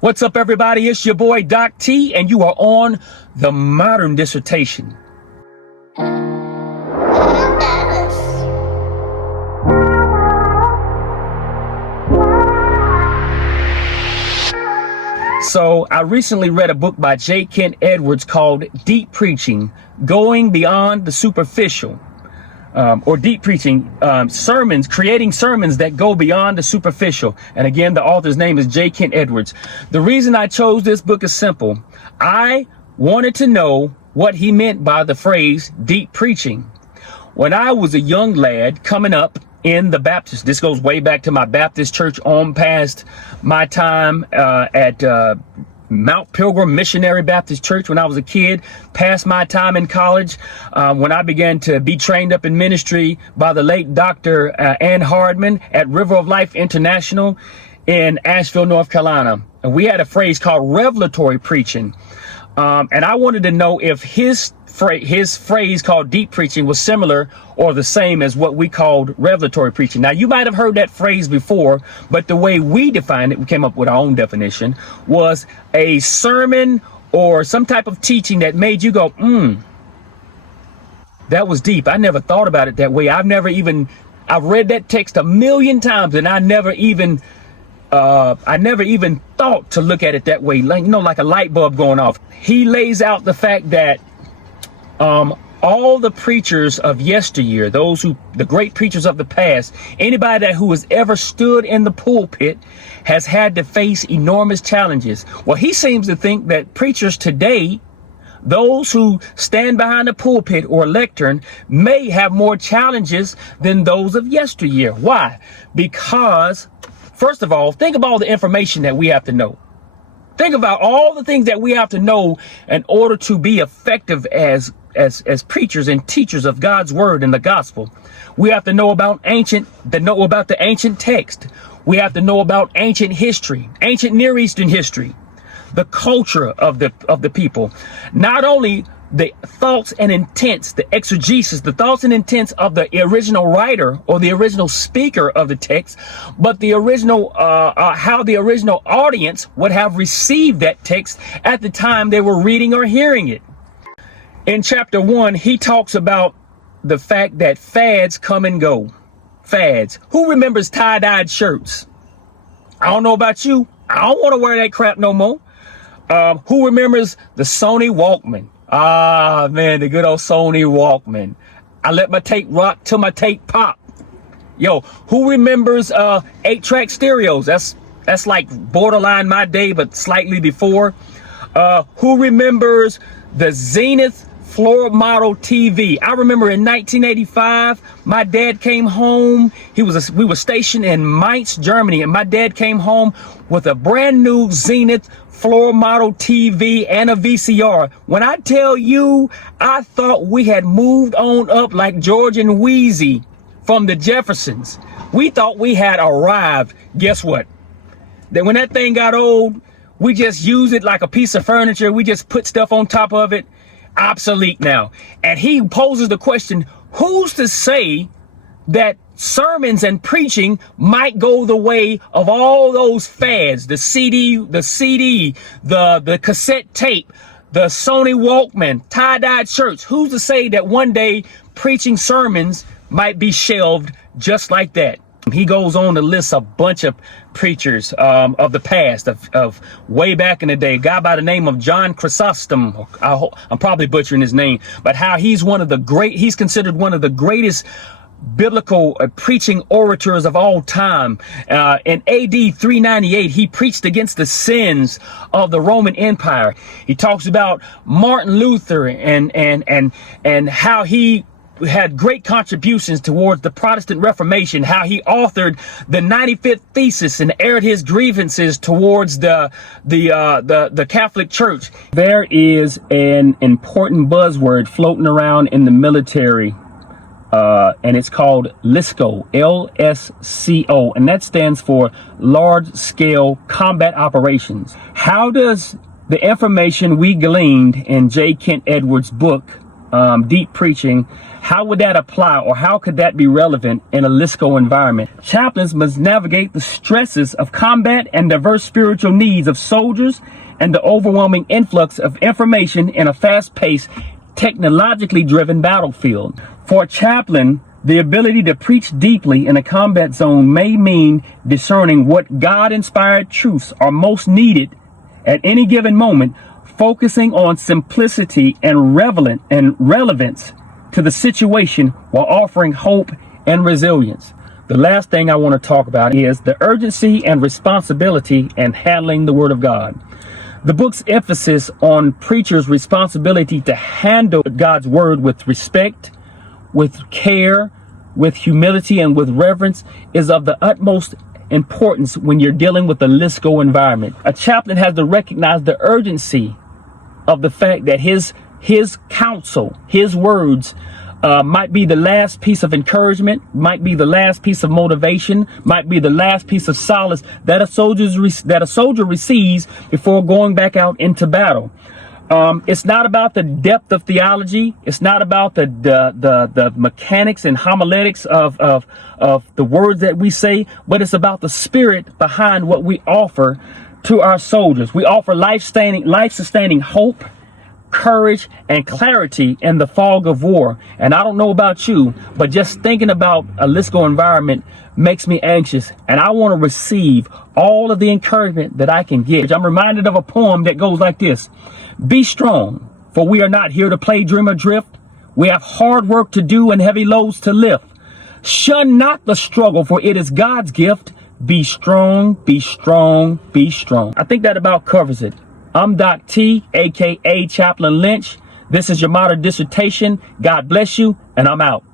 What's up, everybody? It's your boy Doc T, and you are on The Modern Dissertation. So I recently read a book by J. Kent Edwards called Deep Preaching, Going Beyond the Superficial. Or deep preaching, sermons, creating sermons that go beyond the superficial. And again, the author's name is J. Kent Edwards. The reason I chose this book is simple. I wanted to know what he meant by the phrase deep preaching. When I was a young lad coming up in the Baptist, this goes way back to my Baptist church on past my time at Mount Pilgrim Missionary Baptist Church when I was a kid, past my time in college, when I began to be trained up in ministry by the late Dr. Ann Hardman at River of Life International in Asheville, North Carolina. And we had a phrase called revelatory preaching. And I wanted to know if his phrase called deep preaching was similar or the same as what we called revelatory preaching. Now, you might have heard that phrase before, but the way we defined it, we came up with our own definition, was a sermon or some type of teaching that made you go, that was deep. I never thought about it that way. I've read that text a million times, and I never even thought to look at it that way, like a light bulb going off. He lays out the fact that all the preachers of yesteryear, the great preachers of the past, anybody who has ever stood in the pulpit has had to face enormous challenges. Well, he seems to think that preachers today, those who stand behind the pulpit or lectern, may have more challenges than those of yesteryear. Why? Because, first of all, think of all the information that we have to know. Think about all the things that we have to know in order to be effective as preachers and teachers of God's word and the gospel. We have to know about the ancient text. We have to know about ancient history, ancient Near Eastern history, the culture of the people. Not only the thoughts and intents, the exegesis, the thoughts and intents of the original writer or the original speaker of the text, but the original, how the original audience would have received that text at the time they were reading or hearing it. In chapter 1, he talks about the fact that fads come and go. Fads. Who remembers tie-dyed shirts? I don't know about you. I don't want to wear that crap no more. Who remembers the Sony Walkman? Ah, man, the good old Sony Walkman. I let my tape rock till my tape pop. Yo, who remembers 8-track stereos? That's like borderline my day, but slightly before. Who remembers the Zenith floor model TV? I remember in 1985, my dad came home. We were stationed in Mainz, Germany, and my dad came home with a brand new Zenith floor model TV and a VCR. When I tell you, I thought we had moved on up like George and Wheezy from the Jeffersons. We thought we had arrived. Guess what? Then when that thing got old, we just used it like a piece of furniture. We just put stuff on top of it. Obsolete now. And he poses the question, who's to say that sermons and preaching might go the way of all those fads, the CD, the cassette tape, the Sony Walkman, tie-dyed shirts? Who's to say that one day preaching sermons might be shelved just like that? He goes on to list a bunch of preachers of the past, of way back in the day. A guy by the name of John Chrysostom. I'm probably butchering his name, but how he's considered one of the greatest biblical preaching orators of all time. In AD 398, he preached against the sins of the Roman Empire. He talks about Martin Luther and how he had great contributions towards the Protestant Reformation, how he authored the 95th thesis and aired his grievances towards the Catholic Church. There is an important buzzword floating around in the military, and it's called LSCO, LSCO, and that stands for Large Scale Combat Operations. How does the information we gleaned in J. Kent Edwards' book deep preaching, how would that apply, or how could that be relevant in a LISCO environment? Chaplains must navigate the stresses of combat and diverse spiritual needs of soldiers and the overwhelming influx of information in a fast-paced, technologically driven battlefield. For a chaplain, the ability to preach deeply in a combat zone may mean discerning what God-inspired truths are most needed at any given moment, focusing on simplicity and relevance to the situation while offering hope and resilience. The last thing I want to talk about is the urgency and responsibility in handling the Word of God. The book's emphasis on preachers' responsibility to handle God's Word with respect, with care, with humility, and with reverence is of the utmost importance when you're dealing with a LISCO environment. A chaplain has to recognize the urgency of the fact that his counsel, his words, might be the last piece of encouragement, might be the last piece of motivation, might be the last piece of solace that a soldier receives before going back out into battle. It's not about the depth of theology. It's not about the mechanics and homiletics of the words that we say, but it's about the spirit behind what we offer to our soldiers. We offer life-sustaining hope, courage, and clarity in the fog of war. And I don't know about you, but just thinking about a LISCO environment makes me anxious, and I want to receive all of the encouragement that I can get. I'm reminded of a poem that goes like this: "Be strong, for we are not here to play dream or drift. We have hard work to do and heavy loads to lift. Shun not the struggle, for it is God's gift. Be strong, be strong, be strong." I think that about covers it. I'm Doc T, aka Chaplain Lynch. This is your modern dissertation. God bless you, and I'm out.